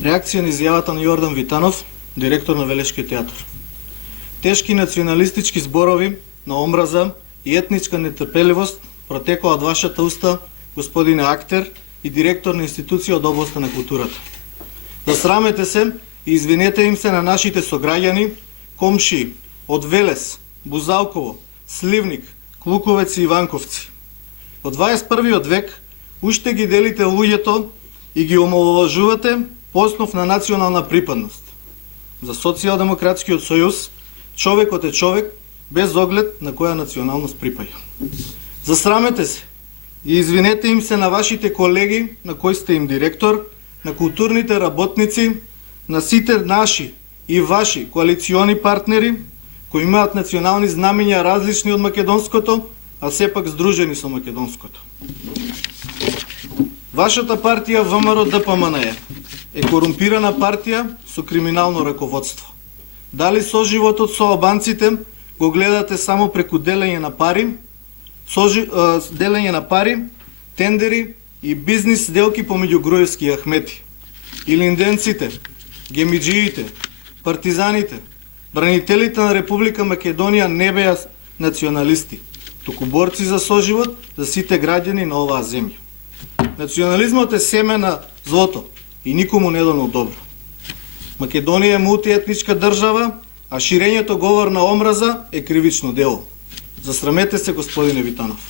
Реакција на изјавата на Јордан Витанов, директор на Велешкиот театар. Тешки националистички зборови на омраза и етничка нетрпеливост протекоа од вашата уста, господине актер и директор на институција од областта на културата. Засрамете се и извинете им се на нашите сограѓани, комшии од Велес, Бузалково, Сливник, Клуковец и Иванковци. Во 21. век уште ги делите луѓето и ги омаловажувате по основ на национална припадност. За Социјалдемократскиот сојуз, човекот е човек без оглед на која националност припаѓа. Засрамете се и извинете им се на вашите колеги, на кои сте им директор, на културните работници, на сите наши и ваши коалициони партнери, кои имаат национални знамења различни од македонското, а сепак здружени со македонското. Вашата партија ВМРО-ДПМНЕ е корумпирана партија со криминално раководство. Дали соживотот со албанците го гледате само преку делење на пари, тендери и бизнис сделки помеѓу Груевски и Ахмети. Илинденците, гемиджиите, партизаните, бранителите на Република Македонија не беа националисти, туку борци за соживот за сите граѓани на оваа земја. Национализмот е семе на злото и никому не донел добро. Македонија е мултиетничка држава, а ширењето говор на омраза е кривично дело. Засрамете се, господине Витанов.